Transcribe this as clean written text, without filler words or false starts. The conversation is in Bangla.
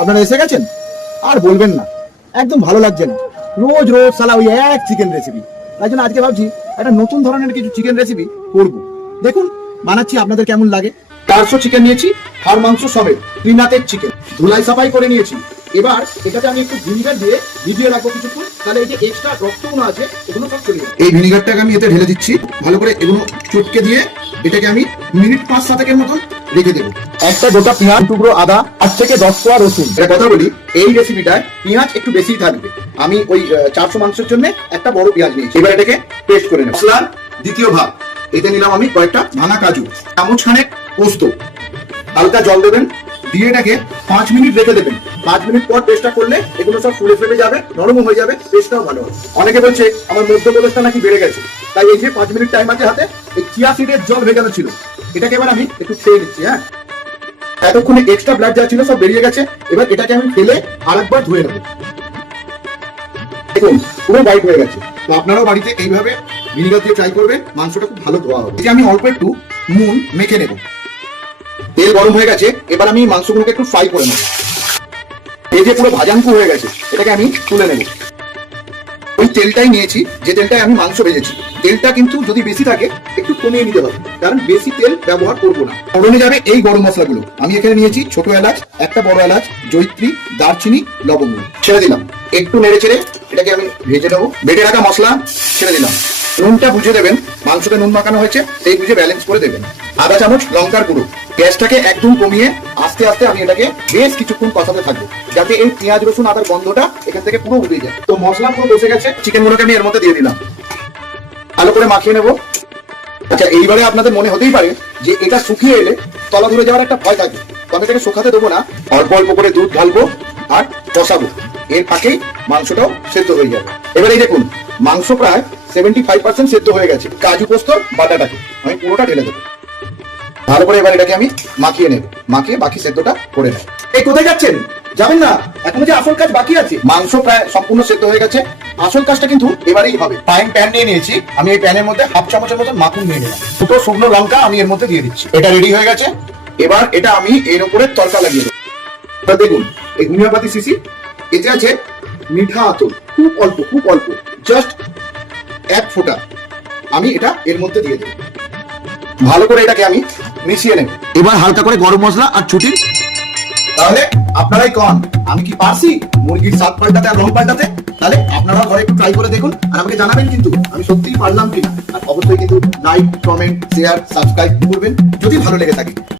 আপনারা এসে গেছেন? আর বলবেন না, একদম ভালো লাগছে না। রোজ রোজ সালা ওই এক চিকেন রেসিপি। তাই জন্য আজকে ভাবছি একটা নতুন ধরনের কিছু চিকেন রেসিপি করব। দেখুন বানাচ্ছি, আপনাদের কেমন লাগে। 400 চিকেন নিয়েছি, হাড় মাংস সমেত, ত্রিনাথের চিকেন ধুলাই সাফাই করে নিয়েছি। এবার এটাতে আমি একটু ভিনিগার দিয়ে ভিজিয়ে রাখবো কিছুক্ষণ, তাহলে এই যে এক্সট্রা রক্তগুলো আছে এগুলো সব চলে যাবে। এই ভিনিগারটাকে আমি এতে ঢেলে দিচ্ছি, ভালো করে এগুলো চটকে দিয়ে এটাকে আমি মিনিট 5-7 মতন রেখে দেবো। একটা গোটা পেঁয়াজ, টুকরো আদা, 8 থেকে 10 কোয়া রসুন। এটা কথা বলি, এই রেসিপিটায় পেঁয়াজ একটু বেশিই থাকবে। আমি ওই 400 মাংসের জন্য একটা বড় পেঁয়াজ নিয়েছি। এবার এটাকে পেস্ট করে নেব। মশলার দ্বিতীয় ভাগ, এতে নিলাম আমি কয়েকটা ভাঙা কাজু, চামচ খানেক পোস্ত। হালকা জল দেবেন, দিয়ে এটাকে 5 মিনিট রেখে দেবেন। 5 মিনিট পর পেস্টটা করলে এগুলো সব ফুলে ফেলে যাবে, নরম হয়ে যাবে, পেস্টটাও ভালো হবে। অনেকে বলছে আমার মধ্যপ্রদেশটা নাকি বেড়ে গেছে, তাই এই যে 5 মিনিট টাইম আছে হাতে, এই চিয়া সিডের জল ভেজানো ছিল, এটাকে এবার আমি একটু খেয়ে নিচ্ছি। হ্যাঁ, এতক্ষণে এক্সট্রা ব্লাড যা ছিল সব বেরিয়ে গেছে। এবার এটাকে আমি ফেলে আরেকবার ধুয়ে নেবো। দেখুন পুরো হোয়াইট হয়ে গেছে। তো আপনারাও বাড়িতে এইভাবে ভিনিগার দিয়ে ট্রাই করবেন, মাংসটা খুব ভালো ধোয়া হবে। এই যে আমি অল্প একটু নুন মেখে নেব। তেল গরম হয়ে গেছে, এবার আমি মাংসগুলোকে একটু ফ্রাই করে নেব। এই যে পুরো ভাজাঙ্কু হয়ে গেছে, এটাকে আমি তুলে নেব। ওই তেলটাই নিয়েছি যে তেলটাই আমি মাংস ভেজেছি। তেলটা কিন্তু যদি বেশি থাকে একটু কমিয়ে নিতে হবে, কারণ বেশি তেল ব্যবহার করবো না। ফোড়নে যাবে এই গরম মশলাগুলো। আমি এখানে নিয়েছি ছোট এলাচ, একটা বড় এলাচ, জয়িত্রী, দারচিনি, লবঙ্গ। ছেড়ে দিলাম, একটু নেড়ে চেড়ে এটাকে আমি ভেজে নেবো। বেটে রাখা মশলা ছেড়ে দিলাম। নুনটা বুঝে দেবেন, মাংসতে নুন মাখানো হয়েছে সেই বুঝে ব্যালেন্স করে দেবেন। আধা চামচ লঙ্কার গুঁড়ো। গ্যাসটাকে একদম কমিয়ে আস্তে আস্তে আমি এটাকে বেশ কিছুক্ষণ কষাতে থাকবো, যাতে এই পেঁয়াজ রসুন আদার গন্ধটা এখান থেকে পুরো উঠে যায়। তো মশলা পুরো বসে গেছে, চিকেন গুলোকে আমি এর মধ্যে দিয়ে দিলাম, ভালো করে মাখিয়ে নেবো। আচ্ছা, এইবারে আপনাদের মনে হতেই পারে যে এটা শুকিয়ে এলে তলা ধরে যাওয়ার একটা ভয় থাকে, তবে এটাকে শুকাতে দেবো না। অল্প অল্প করে দুধ ঢালবো আর কষাবো, এর ফাঁকেই মাংসটাও সেদ্ধ হয়ে যাবে। এবার এই দেখুন মাংস প্রায় 75% সেদ্ধ হয়ে গেছে। কাজু পোস্ত বাটাটাকে আমি পুরোটা ঢেলে দেবো। ভালো করে এবার এটাকে আমি মাখিয়ে নেব, মাখিয়ে বাকি সেদ্ধটা করে নেব। এই কোথায় যাচ্ছেন? যাবেন না, এখনো যে আসল কাজ বাকি আছে। মাংস প্রায় সম্পূর্ণ সেদ্ধ হয়ে গেছে, আসল কাজটা কিন্তু এবারেই হবে। ফ্রাইং প্যান নিয়ে নিয়েছি, আমি এই প্যানের মধ্যে 1/2 চামচের মতো মাখন নিয়ে নিলাম। দুটো শুকনো লঙ্কা আমি এর মধ্যে দিয়ে দিচ্ছি। এটা রেডি হয়ে গেছে। এবার এটা আমি এর উপরে তড়কা লাগিয়ে দেবো। দেখুন এই গুনিয়াপাতি শিশি, এতে আছে মিঠা আতর, খুব অল্প জাস্ট 1 ফোঁটা। আমি এটা এর মধ্যে দিয়ে দেবো, ভালো করে এটাকে আমি মিশিয়ে নেব। এবার হালকা করে গরম মশলা আর ছুটি। তাহলে আপনারাই কন, আমি কি পারছি মুরগির স্বাদ পাল্টাতে আর রং পাল্টাতে? তাহলে আপনারা ঘরে একটু ট্রাই করে দেখুন আর আমাকে জানাবেন কিন্তু আমি সত্যিই পারলাম কিনা। আর অবশ্যই কিন্তু লাইক, কমেন্ট, শেয়ার, সাবস্ক্রাইব করবেন যদি ভালো লেগে থাকে।